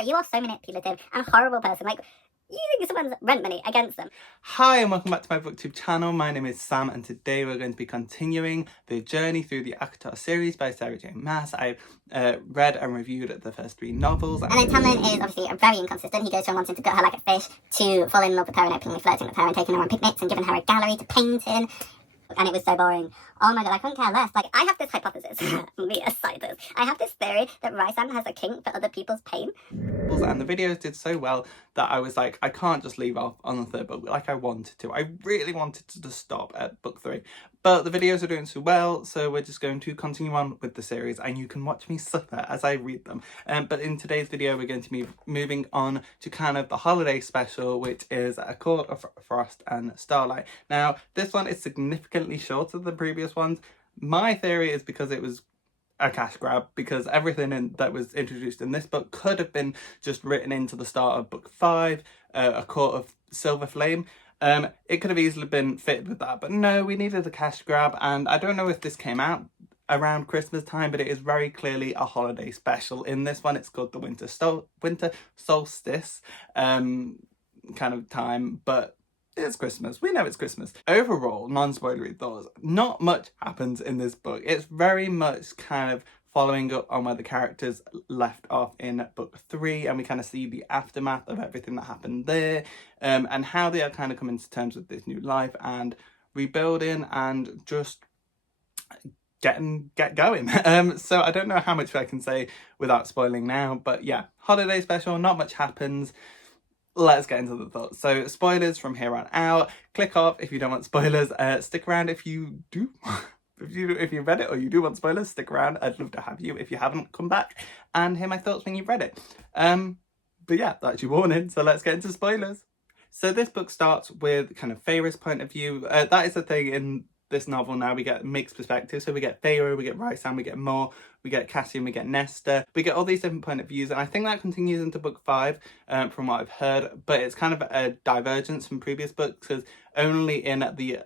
Feyre, you are so manipulative and a horrible person. Like, using someone's rent money against them. Hi and welcome back to my booktube channel. My name is Sam and today we're going to be continuing the journey through the ACOTAR series by Sarah J. Maas. I've read and reviewed the first 3 novels. And then Tamlin is obviously very inconsistent. He goes from wanting to gut her like a fish to falling in love with her and openly flirting with her and taking her on picnics and giving her a gallery to paint in. And it was so boring. Oh my god, I couldn't care less. Like, I have this hypothesis, me aside this, I have this theory that Rhysand has a kink for other people's pain. And the videos did so well that I was like, I can't just leave off on the 3rd book like I wanted to. I really wanted to just stop at book 3. But the videos are doing so well, so we're just going to continue on with the series and you can watch me suffer as I read them. But in today's video, we're going to be moving on to kind of the holiday special, which is A Court of Frost and Starlight. Now, this one is significantly shorter than the previous ones. My theory is because it was a cash grab, because everything that was introduced in this book could have been just written into the start of book 5, A Court of Silver Flame. It could have easily been fitted with that, but no, we needed a cash grab, and I don't know if this came out around Christmas time, but it is very clearly a holiday special. In this one, it's called the Winter Solstice kind of time, but it's Christmas. We know it's Christmas. Overall, non-spoilery thoughts. Not much happens in this book. It's very much kind of following up on where the characters left off in book 3, and we kind of see the aftermath of everything that happened there, and how they are kind of coming to terms with this new life and rebuilding and just get going. So I don't know how much I can say without spoiling now, but yeah, holiday special, not much happens. Let's get into the thoughts. So spoilers from here on out. Click off if you don't want spoilers. Stick around if you do. If you've read it or you do want spoilers, stick around. I'd love to have you. If you haven't, come back and hear my thoughts when you've read it. But yeah, that's your warning. So let's get into spoilers. So this book starts with kind of Feyre's point of view. That is the thing in this novel now. We get mixed perspectives. So we get Feyre, we get Rhysand, we get Maas, we get Cassian, we get Nesta. We get all these different point of views, and I think that continues into book 5 from what I've heard, but it's kind of a divergence from previous books because only in the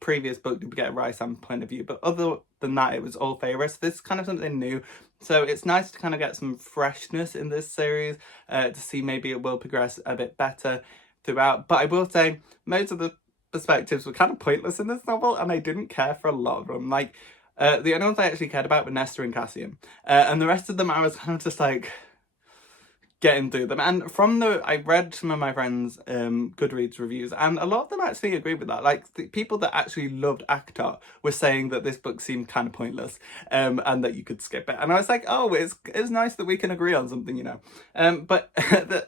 previous book did we get a Rhysand point of view, but other than that it was all Feyre. So this is kind of something new, so it's nice to kind of get some freshness in this series to see maybe it will progress a bit better throughout. But I will say most of the perspectives were kind of pointless in this novel, and I didn't care for a lot of them. Like the only ones I actually cared about were Nesta and Cassian, and the rest of them I was kind of just like getting through them. And from I read some of my friends' Goodreads reviews, and a lot of them actually agreed with that. Like the people that actually loved ACOTAR were saying that this book seemed kind of pointless, and that you could skip it. And I was like, oh, it's nice that we can agree on something, you know. But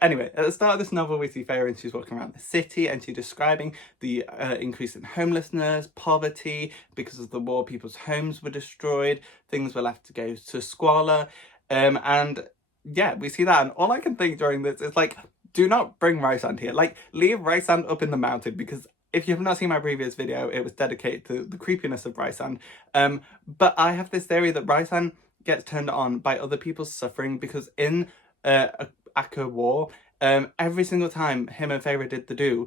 anyway, at the start of this novel, we see Feyre and she's walking around the city, and she's describing the increase in homelessness, poverty. Because of the war, people's homes were destroyed, things were left to go to squalor, and yeah, we see that, and all I can think during this is like, do not bring Rhysand here. Like, leave Rhysand up in the mountain, because if you have not seen my previous video, it was dedicated to the creepiness of Rhysand. But I have this theory that Rhysand gets turned on by other people's suffering, because in ACOTAR War, every single time him and Feyre did the do,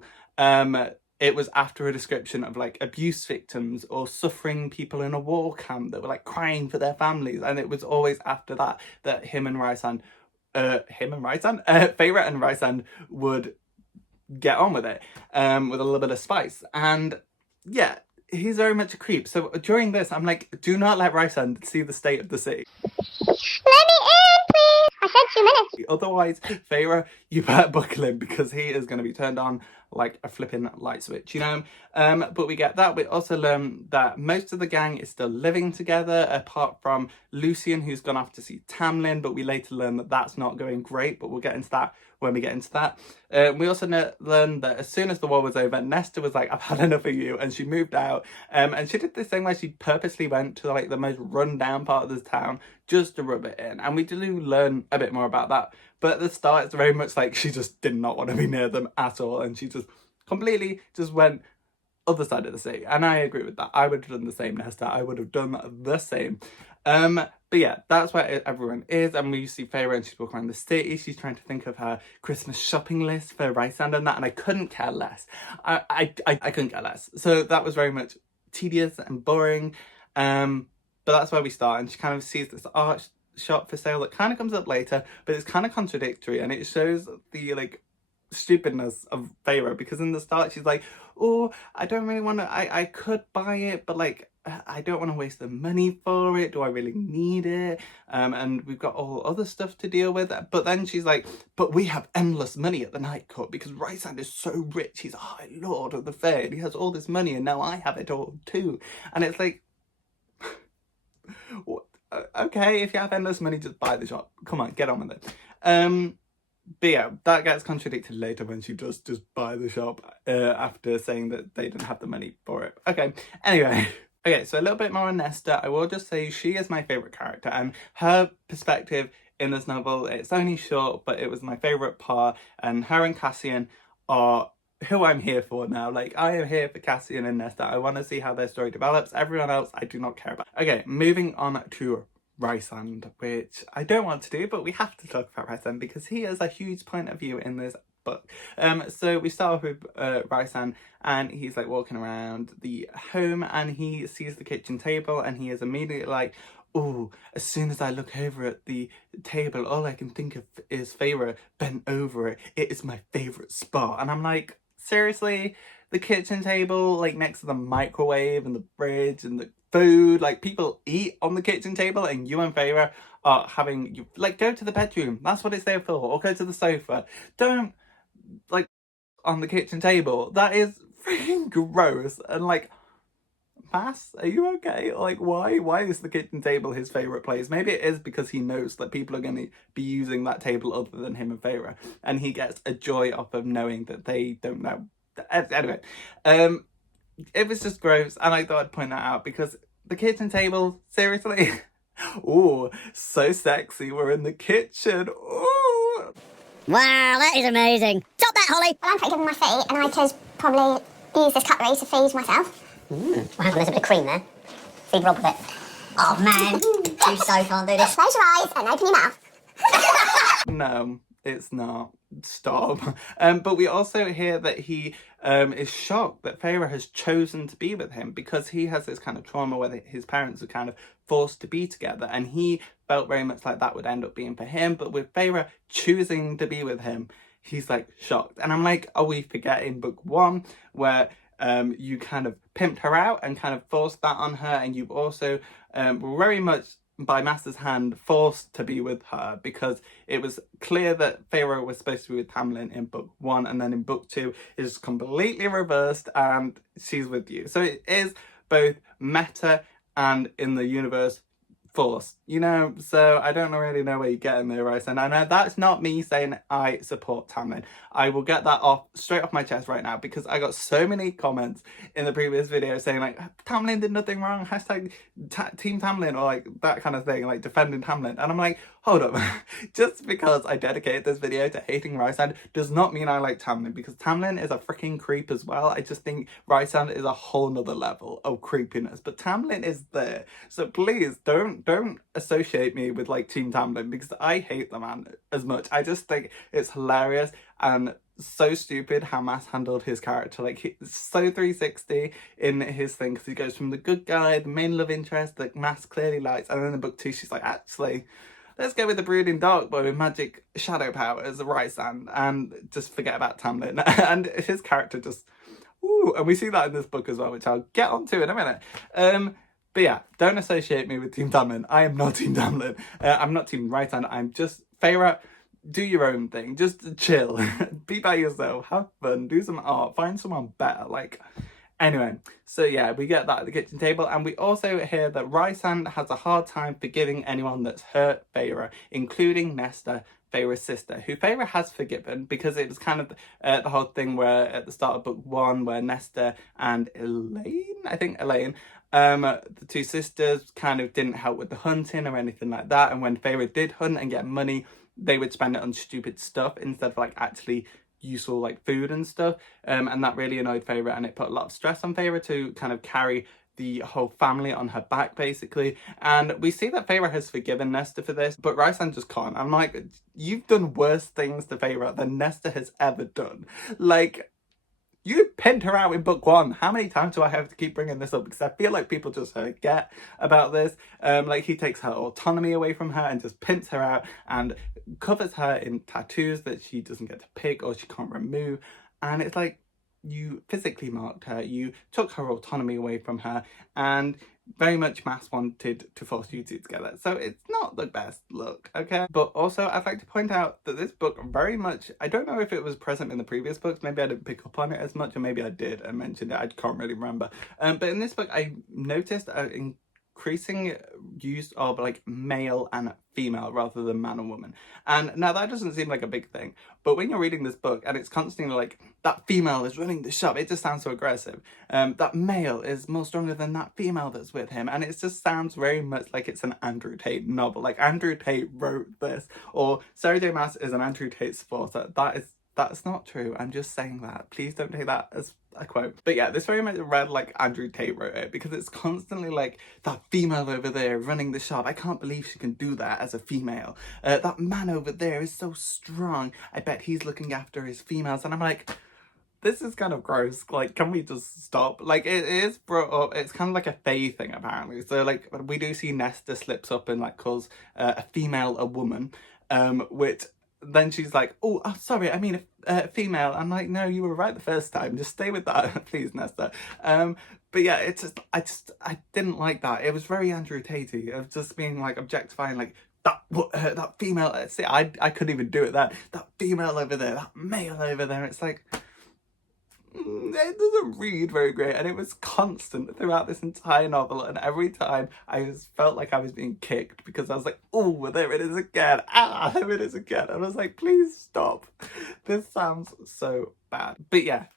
it was after a description of like abuse victims or suffering people in a war camp that were like crying for their families, and it was always after that Feyre and Rhysand would get on with it with a little bit of spice. And yeah, he's very much a creep. So during this, I'm like, do not let Rhysand see the state of the city. Let me in, please. I said 2 minutes. Otherwise, Feyre, you better buckle in, because he is going to be turned on like a flipping light switch, you know. But we get that. We also learn that most of the gang is still living together, apart from Lucien, who's gone off to see Tamlin, but we later learn that that's not going great, but we'll get into that when we get into that. We also learn that as soon as the war was over, Nesta was like, I've had enough of you, and she moved out, and she did this thing where she purposely went to like the most run down part of this town just to rub it in, and we do learn a bit more about that. But at the start, it's very much like she just did not want to be near them at all, and she just completely just went other side of the sea. And I agree with that. I would have done the same, Nesta. I would have done the same. But yeah, that's where everyone is, and we see Feyre and she's walking around the city. She's trying to think of her Christmas shopping list for Rhysand and that, and I couldn't care less. I couldn't care less. So that was very much tedious and boring. But that's where we start, and she kind of sees this art shot for sale that kind of comes up later, but it's kind of contradictory, and it shows the like stupidness of Feyre, because in the start she's like, oh, I don't really want to, I could buy it, but like I don't want to waste the money for it. Do I really need it? And we've got all other stuff to deal with. But then she's like, but we have endless money at the Night Court because Rhysand is so rich. He's a High Lord of the Fae and he has all this money, and now I have it all too. And it's like, okay, if you have endless money, just buy the shop. Come on, get on with it. But yeah, that gets contradicted later when she does just buy the shop after saying that they didn't have the money for it. Okay, anyway. Okay, so a little bit more on Nesta. I will just say she is my favourite character, and her perspective in this novel, it's only short, but it was my favourite part, and her and Cassian are who I'm here for now. Like, I am here for Cassian and Nesta. I want to see how their story develops. Everyone else, I do not care about. Okay, moving on to Rhysand, which I don't want to do, but we have to talk about Rhysand because he has a huge point of view in this book. So we start off with Rhysand, and he's like walking around the home, and he sees the kitchen table, and he is immediately like, oh, as soon as I look over at the table, all I can think of is Feyre bent over it. It is my favourite spot. And I'm like, seriously? The kitchen table, like next to the microwave and the fridge and the food, like people eat on the kitchen table, and you and Feyre are having, you like, go to the bedroom. That's what it's there for. Or go to the sofa. Don't like on the kitchen table. That is freaking gross. And like, Maas, are you okay? Like, why is the kitchen table his favourite place? Maybe it is because he knows that people are going to be using that table other than him and Feyre, and he gets a joy off of knowing that they don't know. Anyway, it was just gross, and I thought I'd point that out because the kitchen table, seriously. Oh, so sexy. We're in the kitchen. Ooh. Wow, that is amazing. Stop that, Holly. Well, I'm pretty good with my feet, and I could probably use this cutlery to feed myself. Well, hang on, there's a bit of cream there. Feed Rob with it. Oh, man. You so can't do this. Close your eyes and open your mouth. No, it's not. Stop. But we also hear that he is shocked that Feyre has chosen to be with him because he has this kind of trauma where his parents are kind of forced to be together, and he felt very much like that would end up being for him. But with Feyre choosing to be with him, he's like shocked. And I'm like, are we forgetting book 1 where you kind of pimped her out and kind of forced that on her, and you've also were very much by Master's hand forced to be with her, because it was clear that Feyre was supposed to be with Tamlin in book 1, and then in book 2 it's completely reversed and she's with you. So it is both meta and in the universe forced, you know. So I don't really know where you're getting there, Rhysand. I know that's not me saying I support Tamlin. I will get that straight off my chest right now, because I got so many comments in the previous video saying like, Tamlin did nothing wrong, hashtag Team Tamlin, or like that kind of thing, like defending Tamlin. And I'm like, hold up. Just because I dedicated this video to hating Rhysand does not mean I like Tamlin, because Tamlin is a freaking creep as well. I just think Rhysand is a whole nother level of creepiness, but Tamlin is there. So please don't associate me with like Team Tamlin, because I hate the man as much. I just think it's hilarious and so stupid how Maas handled his character. Like, he's so 360 in his thing, because he goes from the good guy, the main love interest that Maas clearly likes, and then in book 2 she's like, actually, let's go with the brooding dark boy with magic shadow powers, Rhysand, and just forget about Tamlin. And his character just, ooh, and we see that in this book as well, which I'll get onto in a minute. But yeah, don't associate me with Team Tamlin. I am not Team Tamlin. I'm not Team Rhysand. I'm just, Feyre, do your own thing. Just chill. Be by yourself. Have fun. Do some art. Find someone better. Like, anyway. So yeah, we get that at the kitchen table. And we also hear that Rhysand has a hard time forgiving anyone that's hurt Feyre, including Nesta, Feyre's sister, who Feyre has forgiven, because it was kind of the whole thing where at the start of book 1 where Nesta and Elaine, the two sisters kind of didn't help with the hunting or anything like that, and when Feyre did hunt and get money, they would spend it on stupid stuff instead of like actually useful like food and stuff, and that really annoyed Feyre, and it put a lot of stress on Feyre to kind of carry the whole family on her back, basically. And we see that Feyre has forgiven Nesta for this, but Rhysand just can't. I'm like, you've done worse things to Feyre than Nesta has ever done. Like, You pinned her out in book 1. How many times do I have to keep bringing this up? Because I feel like people just forget about this. Like, he takes her autonomy away from her and just pins her out and covers her in tattoos that she doesn't get to pick or she can't remove. And it's like, you physically marked her, you took her autonomy away from her, and very much Maas wanted to force you two together. So it's not the best look, okay? But also, I'd like to point out that this book very much, I don't know if it was present in the previous books, maybe I didn't pick up on it as much, or maybe I did and mentioned it, I can't really remember. But in this book, I noticed an increasing use of like male and female rather than man and woman. And now that doesn't seem like a big thing, but when you're reading this book and it's constantly like, that female is running the shop, it just sounds so aggressive. That male is more stronger than that female that's with him, and it just sounds very much like it's an Andrew Tate novel. Like, Andrew Tate wrote this, or Sarah J Maas is an Andrew Tate supporter. That's not true. I'm just saying that. Please don't take that as a quote. But yeah, this very much read like Andrew Tate wrote it, because it's constantly like, that female over there running the shop, I can't believe she can do that as a female. That man over there is so strong, I bet he's looking after his females. And I'm like, this is kind of gross. Like, can we just stop? Like, it is brought up, it's kind of like a Fae thing apparently. So like, we do see Nesta slips up and like calls a female a woman, which then she's like, oh, sorry, I mean a female. I'm like, no, you were right the first time. Just stay with that, please, Nesta. But yeah, it's just, I didn't like that. It was very Andrew Tate of just being like objectifying, like, that female. See, I couldn't even do it. That female over there, that male over there. It's like, it doesn't read very great, and it was constant throughout this entire novel, and every time I felt like I was being kicked, because I was like, oh, there it is again, there it is again, and I was like, please stop, this sounds so bad. But yeah,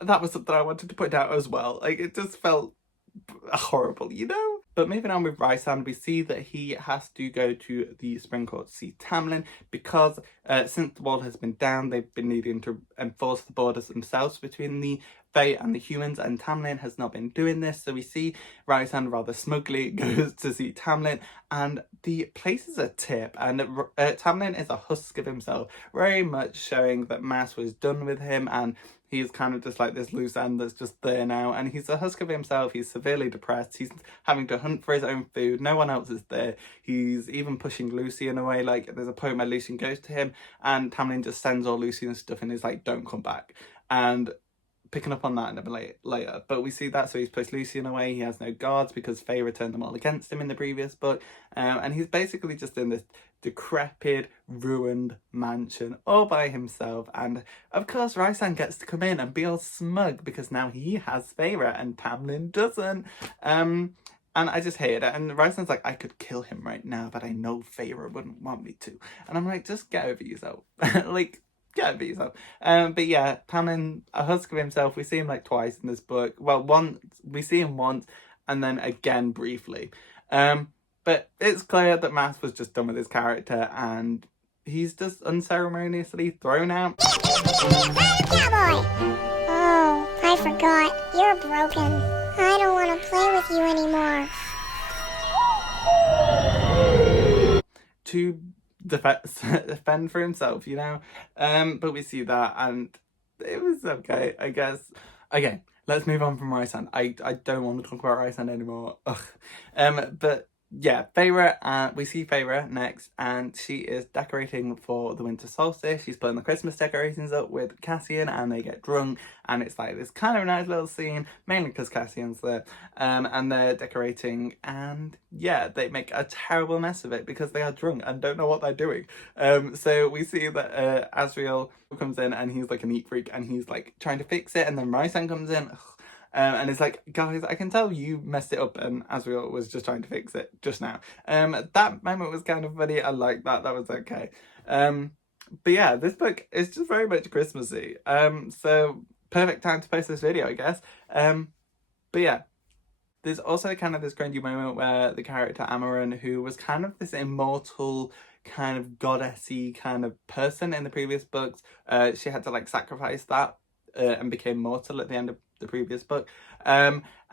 that was something I wanted to point out as well. Like, it just felt horrible, you know? But moving on with Rhysand, we see that he has to go to the Spring Court to see Tamlin, because since the wall has been down, they've been needing to enforce the borders themselves between the Fae and the humans, and Tamlin has not been doing this. So we see Rhysand rather smugly goes to see Tamlin, and the place is a tip, and Tamlin is a husk of himself, very much showing that Maas was done with him, and he's kind of just like this loose end that's just there now, and he's a husk of himself. He's severely depressed. He's having to hunt for his own food. No one else is there. He's even pushing Lucian away. Like, there's a point where Lucian goes to him, and Tamlin just sends all Lucian's stuff and is like, don't come back. And picking up on that a bit later, but we see that, so he's pushed Lucian away. He has no guards because Fae returned them all against him in the previous book, and he's basically just in this decrepit, ruined mansion all by himself. And of course Rhysand gets to come in and be all smug because now he has Feyre and Tamlin doesn't. And I just hate it. And Rhysand's like, I could kill him right now, but I know Feyre wouldn't want me to. And I'm like, just get over yourself. Like, get over yourself. But yeah, Tamlin, a husk of himself. We see him like twice in this book. Well, we see him once, and then again briefly. But it's clear that Maas was just done with his character, and he's just unceremoniously thrown out. Cowboy! Oh, I forgot. You're broken. I don't want to play with you anymore. To defend for himself, you know? But we see that, and it was okay, I guess. Okay, let's move on from Rhysand. I don't want to talk about Rhysand anymore. Ugh. But yeah, Feyre, we see Feyre next, and she is decorating for the winter solstice. She's putting the Christmas decorations up with Cassian, and they get drunk, and it's like this kind of nice little scene, mainly because Cassian's there, and they're decorating, and yeah, they make a terrible mess of it because they are drunk and don't know what they're doing. So we see that Asriel comes in, and he's like a neat freak, and he's like trying to fix it, and then Rhysand comes in. And it's like, guys, I can tell you messed it up, and Asriel was just trying to fix it just now. That moment was kind of funny. I like that. That was okay. But yeah, this book is just very much Christmassy. So perfect time to post this video, I guess. But yeah, there's also kind of this cringy moment where the character Amaran, who was kind of this immortal, kind of goddessy kind of person in the previous books, she had to like sacrifice that and became mortal at the end of the previous book.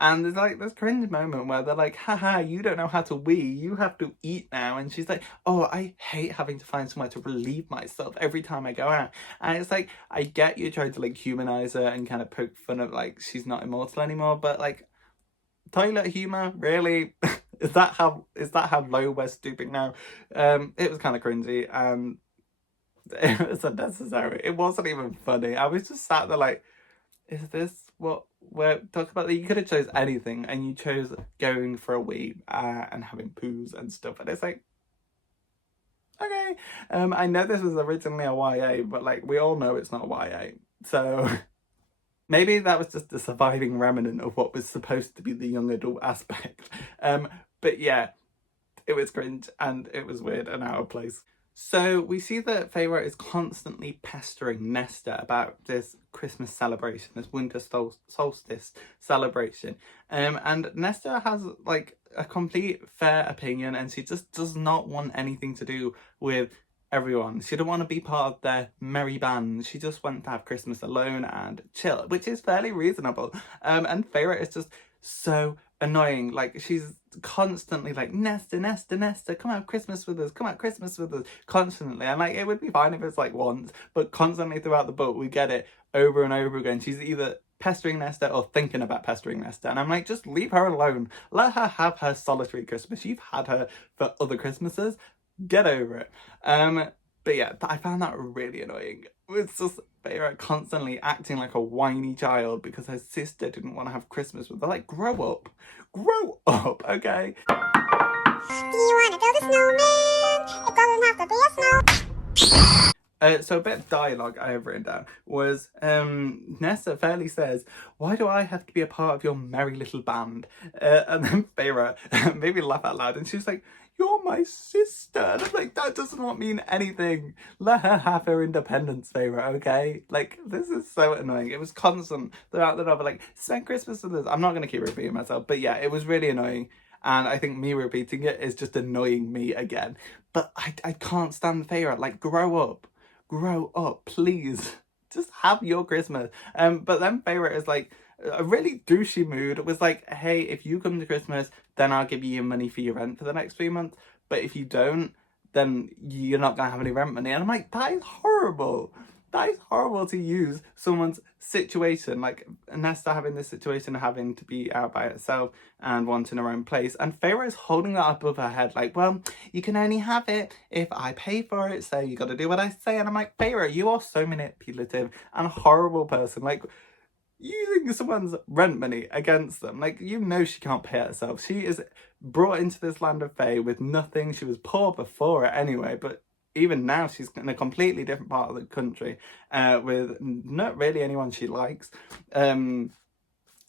And there's like this cringe moment where they're like, haha, you don't know how to wee, you have to eat now. And she's like, oh, I hate having to find somewhere to relieve myself every time I go out. And it's like, I get you trying to like humanize her and kind of poke fun of like she's not immortal anymore, but like, toilet humor, really? is that how low we're stooping now? It was kind of cringy and it was unnecessary. It wasn't even funny. I was just sat there like, is this what we're talking about? You could have chose anything and you chose going for a wee and having poos and stuff, and it's like, okay. I know this was originally a YA, but like we all know it's not a YA, so maybe that was just the surviving remnant of what was supposed to be the young adult aspect. But yeah, it was cringe and it was weird and out of place. So we see that Feyre is constantly pestering Nesta about this Christmas celebration, this winter solstice celebration. And Nesta has like a complete fair opinion and she just does not want anything to do with everyone. She don't want to be part of their merry band. She just wants to have Christmas alone and chill, which is fairly reasonable. And Feyre is just so annoying. Like she's constantly like, Nesta, come have Christmas with us, constantly. And like it would be fine if it's like once, but constantly throughout the book we get it over and over again. She's either pestering Nesta or thinking about pestering Nesta, and I'm like, just leave her alone, let her have her solitary Christmas. You've had her for other Christmases, get over it. But yeah, I found that really annoying. It's just Feyre constantly acting like a whiny child because her sister didn't want to have Christmas with her. Like, grow up, okay? Do you want to build a snowman? It doesn't have to be a snow. So a bit of dialogue I have written down was Nesta fairly says, why do I have to be a part of your merry little band? And then Feyre made me laugh out loud and she was like, you're my sister. And I'm like, that does not mean anything. Let her have her independence, Feyre, okay? Like, this is so annoying. It was constant throughout the novel, like, spend Christmas with us. I'm not going to keep repeating myself, but yeah, it was really annoying. And I think me repeating it is just annoying me again. But I can't stand Feyre. Like, grow up, please. Just have your Christmas. But then Feyre is like, a really douchey mood. It was like, hey, if you come to Christmas, then I'll give you your money for your rent for the next 3 months. But if you don't, then you're not going to have any rent money. And I'm like, that is horrible. That is horrible to use someone's situation, like Nesta having this situation of having to be out by herself and wanting her own place. And Feyre is holding that above her head like, well, you can only have it if I pay for it, so you got to do what I say. And I'm like, Feyre, you are so manipulative and a horrible person. Like, using someone's rent money against them. Like, you know she can't pay it herself. She is brought into this land of Fae with nothing. She was poor before it anyway, but even now she's in a completely different part of the country with not really anyone she likes. And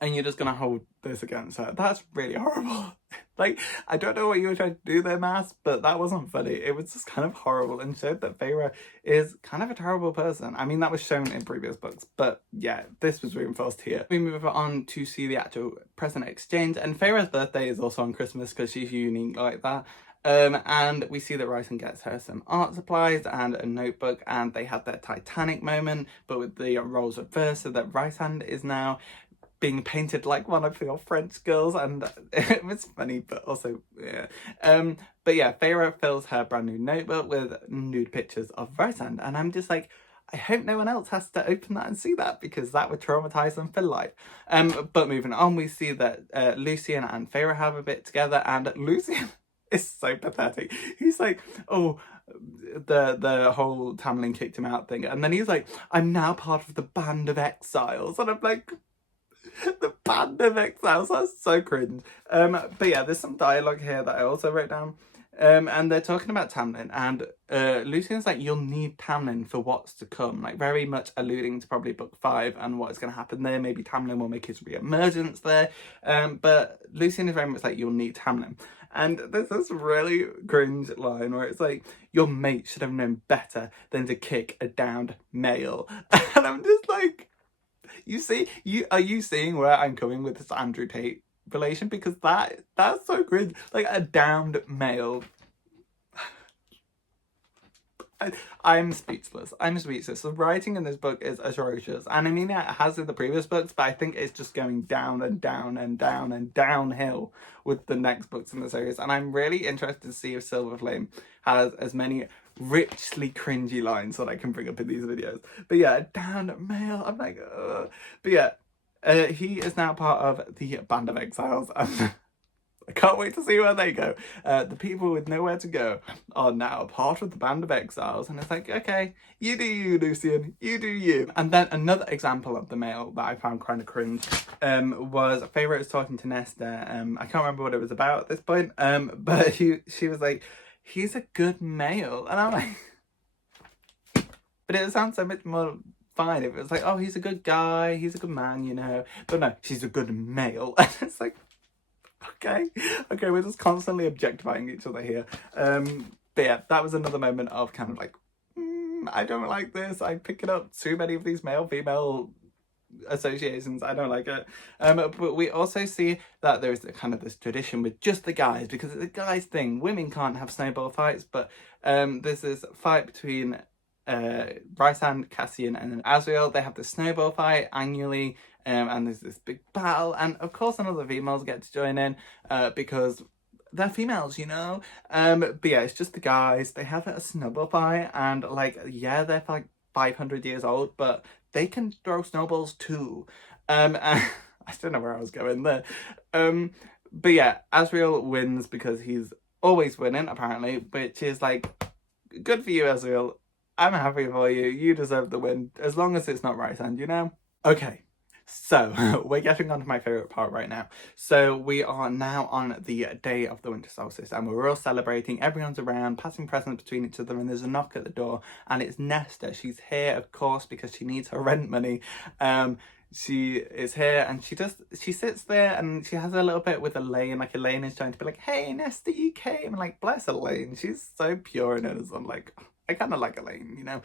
you're just going to hold this against her. That's really horrible. Like, I don't know what you were trying to do there, Maas, but that wasn't funny. It was just kind of horrible and showed that Feyre is kind of a terrible person. I mean, that was shown in previous books, but yeah, this was reinforced here. We move on to see the actual present exchange, and Feyre's birthday is also on Christmas because she's unique like that. And we see that Rhysand gets her some art supplies and a notebook, and they had their Titanic moment, but with the roles reversed, so that Rhysand is now being painted like one of your French girls, and it was funny, but also, yeah. But yeah, Feyre fills her brand new notebook with nude pictures of Rhysand, and I'm just like, I hope no one else has to open that and see that, because that would traumatize them for life. But moving on, we see that Lucien and Feyre have a bit together, and Lucien is so pathetic. He's like, oh, the whole Tamlin kicked him out thing, and then he's like, I'm now part of the Band of Exiles, and I'm like, the Band of Exiles, that's so cringe. But yeah, there's some dialogue here that I also wrote down, and they're talking about Tamlin, and Lucian's like, you'll need Tamlin for what's to come, like very much alluding to probably book 5 and what is going to happen there. Maybe Tamlin will make his re-emergence there, but Lucian is very much like, you'll need Tamlin. And there's this really cringe line where it's like, your mate should have known better than to kick a downed male. And I'm just like, are you seeing where I'm coming with this Andrew Tate relation? Because that's so cringe. Like, a downed male. I'm speechless. I'm speechless. The writing in this book is atrocious. And I mean, it has in the previous books, but I think it's just going down and down and down and downhill with the next books in the series. And I'm really interested to see if Silver Flame has as many richly cringy lines that I can bring up in these videos. But yeah, Dan Mail, I'm like, ugh. But yeah, he is now part of the Band of Exiles. And I can't wait to see where they go. The people with nowhere to go are now part of the Band of Exiles. And it's like, okay, you do you, Lucian. You do you. And then another example of the mail that I found kind of cringe was Feyre was talking to Nesta. I can't remember what it was about at this point. But she was like, he's a good male. And I'm like... But it sounds so much more fine if it was like, oh, he's a good guy. He's a good man, you know. But no, she's a good male. And it's like... Okay, we're just constantly objectifying each other here. But yeah, that was another moment of kind of like, I don't like this. I pick it up too many of these male-female associations. I don't like it. But we also see that there's kind of this tradition with just the guys, because it's a guys thing. Women can't have snowball fights, but there's this fight between Rhysand, Cassian, and then Asriel. They have the snowball fight annually. And there's this big battle, and of course none of the females get to join in because they're females, you know. But yeah, it's just the guys. They have a snowball fight, and like, yeah, they're like 500 years old, but they can throw snowballs too. And I don't know where I was going there. But yeah, Asriel wins because he's always winning apparently, which is like, good for you, Asriel. I'm happy for you. You deserve the win, as long as it's not Rhysand, you know. Okay. So, we're getting on to my favourite part right now. So, we are now on the day of the winter solstice, and we're all celebrating. Everyone's around, passing presents between each other, and there's a knock at the door, and it's Nesta. She's here, of course, because she needs her rent money. She is here, and she sits there, and she has a little bit with Elaine. Like, Elaine is trying to be like, hey, Nesta, you came. Like, bless Elaine. She's so pure and innocent. Like, I kind of like Elaine, you know,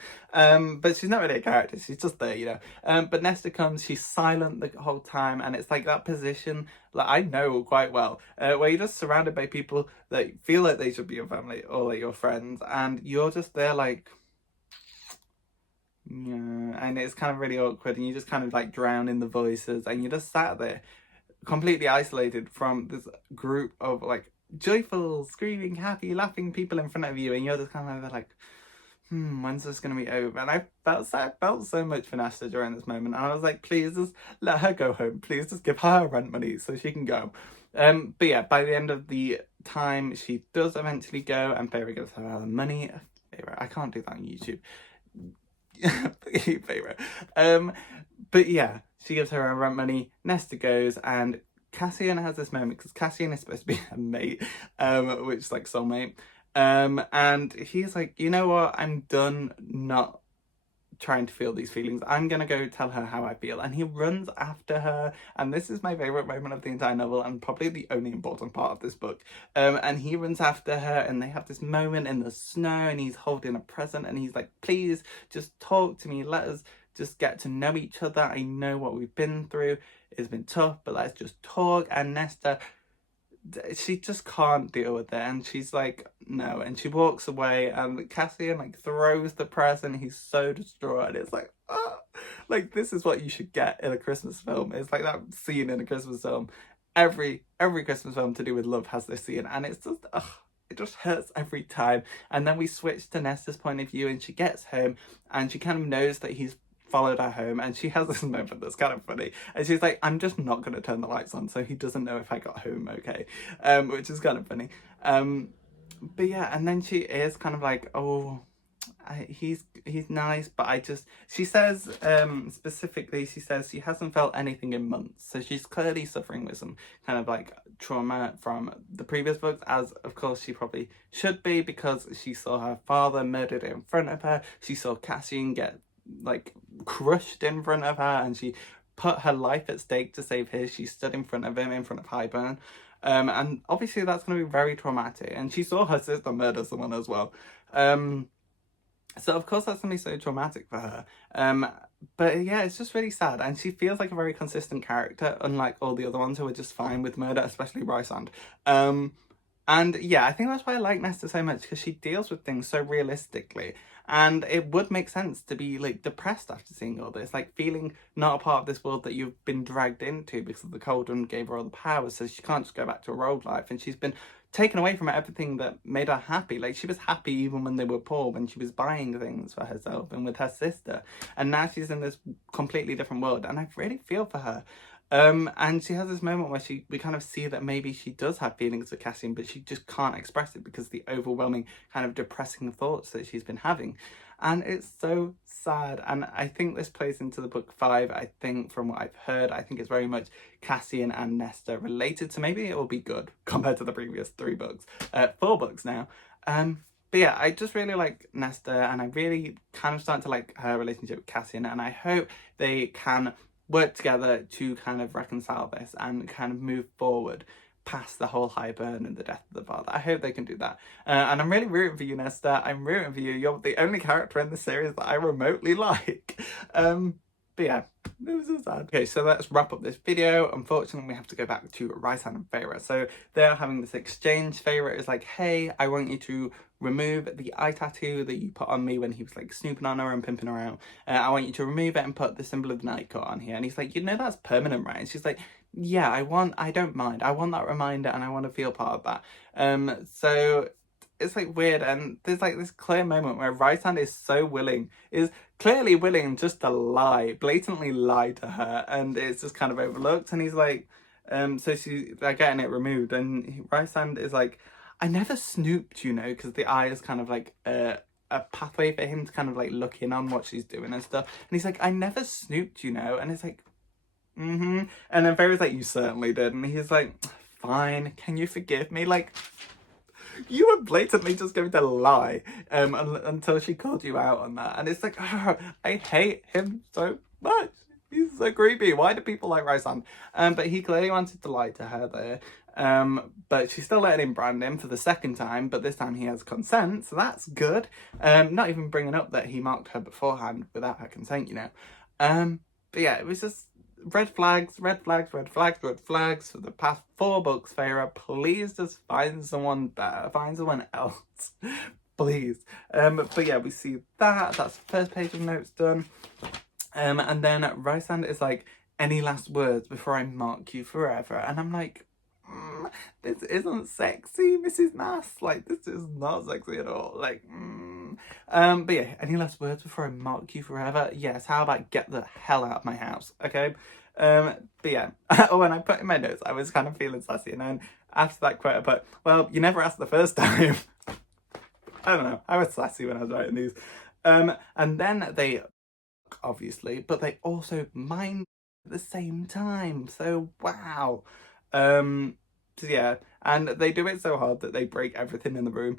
but she's not really a character. She's just there, you know. But Nesta comes, she's silent the whole time, and it's like that position that I know quite well, where you're just surrounded by people that feel like they should be your family or like your friends, and you're just there like, yeah, and it's kind of really awkward, and you just kind of like drown in the voices, and you're just sat there completely isolated from this group of like joyful, screaming, happy, laughing people in front of you, and you're just kind of like, when's this going to be over? And I felt so much for Nesta during this moment. And I was like, please just let her go home. Please just give her rent money so she can go. But yeah, by the end of the time, she does eventually go, and Feyre gives her the money. Feyre, I can't do that on YouTube. Feyre. But yeah, she gives her her rent money. Nesta goes, and Cassian has this moment, because Cassian is supposed to be a mate, which is like soulmate. And he's like, you know what, I'm done not trying to feel these feelings. I'm gonna go tell her how I feel. And he runs after her, and this is my favourite moment of the entire novel, and probably the only important part of this book. And he runs after her, and they have this moment in the snow, and he's holding a present, and he's like, please just talk to me, let us just get to know each other. I know what we've been through, it's been tough, but let's just talk. And Nesta, she just can't deal with it, and she's like, no, and she walks away, and Cassian like throws the present. He's so distraught, and it's like, oh, like, this is what you should get in a Christmas film. It's like that scene in a Christmas film. Every Christmas film to do with love has this scene, and it's just, it just hurts every time. And then we switch to Nesta's point of view, and she gets home, and she kind of knows that he's followed her home, and she has this moment that's kind of funny, and she's like, I'm just not going to turn the lights on so he doesn't know if I got home okay, which is kind of funny. But yeah, and then she is kind of like, oh, he's nice, but she says, specifically, she says she hasn't felt anything in months, so she's clearly suffering with some kind of like trauma from the previous books, as of course she probably should be, because she saw her father murdered in front of her, she saw Cassian get like crushed in front of her, and she put her life at stake to save his. She stood in front of him in front of Highburn, and obviously that's going to be very traumatic, and she saw her sister murder someone as well, so of course that's going to be so traumatic for her. But yeah, it's just really sad, and she feels like a very consistent character, unlike all the other ones who are just fine with murder, especially Rhysand. And yeah, I think that's why I like Nesta so much, because she deals with things so realistically. And it would make sense to be like depressed after seeing all this, like feeling not a part of this world that you've been dragged into because the Cauldron gave her all the powers, so she can't just go back to her old life. And she's been taken away from everything that made her happy. Like, she was happy even when they were poor, when she was buying things for herself and with her sister. And now she's in this completely different world, and I really feel for her. And she has this moment where we kind of see that maybe she does have feelings for Cassian, but she just can't express it because of the overwhelming kind of depressing thoughts that she's been having. And it's so sad. And I think this plays into the book 5. I think from what I've heard, I think it's very much Cassian and Nesta related. So maybe it will be good compared to the previous 3 books, 4 books now. But yeah, I just really like Nesta, and I really kind of start to like her relationship with Cassian, and I hope they can work together to kind of reconcile this and kind of move forward past the whole Highburn and the death of the father. I hope they can do that. And I'm really rooting for you, Nesta. I'm rooting for you. You're the only character in the series that I remotely like. But yeah, it was so sad. Okay, so let's wrap up this video. Unfortunately, we have to go back to Rhysand and Feyre. So they're having this exchange. Feyre is like, hey, I want you to remove the eye tattoo that you put on me when he was like snooping on her and pimping her out. I want you to remove it and put the symbol of the night court on here. And he's like, you know, that's permanent, right? And she's like, yeah, I don't mind. I want that reminder, and I want to feel part of that. So it's like weird, and there's like this clear moment where Rhysand is clearly willing just to lie, blatantly lie to her, and it's just kind of overlooked. And he's like, so they're getting it removed, and Rhysand is like, I never snooped, you know, because the eye is kind of like a pathway for him to kind of like look in on what she's doing and stuff. And he's like, I never snooped, you know, and it's like, and then Feyre's like, you certainly did, and he's like, fine, can you forgive me? Like, you were blatantly just going to lie until she called you out on that. And it's like, oh, I hate him so much. He's so creepy. Why do people like Rhysand? But he clearly wanted to lie to her there. But she's still letting him brand him for the 2nd time, but this time he has consent, so that's good. Not even bringing up that he marked her beforehand without her consent, you know. But yeah, it was just red flags, red flags, red flags, red flags for the past 4 books. Feyre, please just find someone better, find someone else, please. But yeah, we see that's the first page of notes done. And then Rhysand is like, any last words before I mark you forever? And I'm like, this isn't sexy, Mrs. Maas. Like, this is not sexy at all. Like, but yeah, any last words before I mark you forever? Yes, how about get the hell out of my house, okay? But yeah, when I put in my notes, I was kind of feeling sassy, and then after that quote I put, well, you never asked the first time. I don't know, I was sassy when I was writing these. And then they, obviously, but they also mind at the same time, so wow. So yeah, and they do it so hard that they break everything in the room.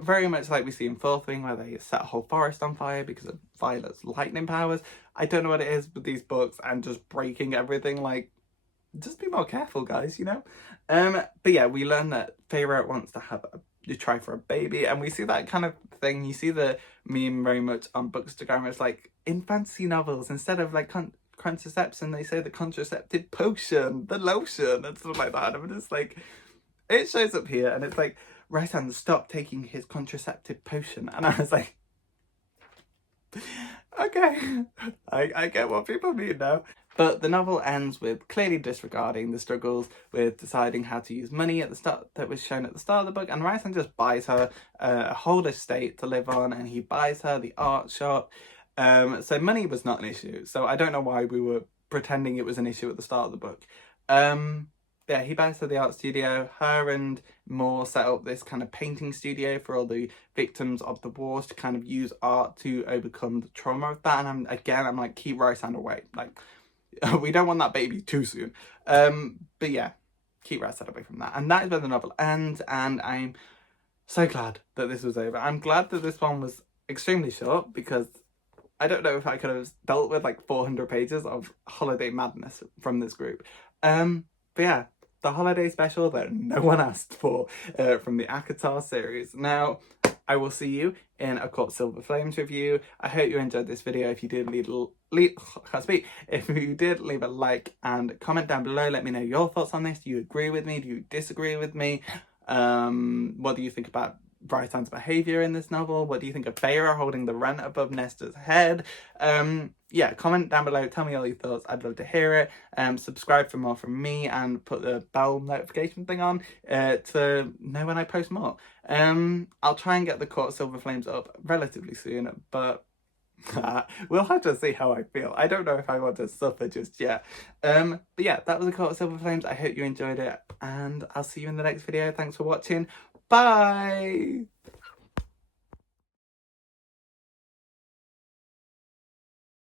Very much like we see in 4th Wing, where they set a whole forest on fire because of Violet's lightning powers. I don't know what it is with these books and just breaking everything. Like, just be more careful, guys, you know? But yeah, we learn that Feyre wants to have you try for a baby, and we see that kind of thing. You see the meme very much on Bookstagram. It's like, in fantasy novels, instead of like contraception, they say the contraceptive potion, the lotion, and stuff like that. And I'm just like, it shows up here, and it's like, Rhysand stopped taking his contraceptive potion, and I was like, okay, I get what people mean now. But the novel ends with clearly disregarding the struggles with deciding how to use money at the start that was shown at the start of the book, and Rhysand just buys her a whole estate to live on, and he buys her the art shop. So money was not an issue, so I don't know why we were pretending it was an issue at the start of the book. Yeah, he buys her the art studio. Her and Moore set up this kind of painting studio for all the victims of the wars to kind of use art to overcome the trauma of that. And I'm like, keep Rhysand away. Like, we don't want that baby too soon. But yeah, keep Rhysand away from that. And that is where the novel ends, and I'm so glad that this was over. I'm glad that this one was extremely short, because I don't know if I could have dealt with like 400 pages of holiday madness from this group. But yeah, the holiday special that no one asked for from the ACOTAR series. Now, I will see you in a Court Silver Flames review. I hope you enjoyed this video. If you did, If you did, leave a like and comment down below. Let me know your thoughts on this. Do you agree with me? Do you disagree with me? What do you think about Rhysand's behaviour in this novel? What do you think of Feyre holding the rent above Nesta's head? Yeah, comment down below, tell me all your thoughts, I'd love to hear it. Subscribe for more from me and put the bell notification thing on to know when I post more. I'll try and get the Court of Silver Flames up relatively soon, but we'll have to see how I feel. I don't know if I want to suffer just yet. But yeah, that was the Court of Silver Flames. I hope you enjoyed it, and I'll see you in the next video. Thanks for watching. Bye!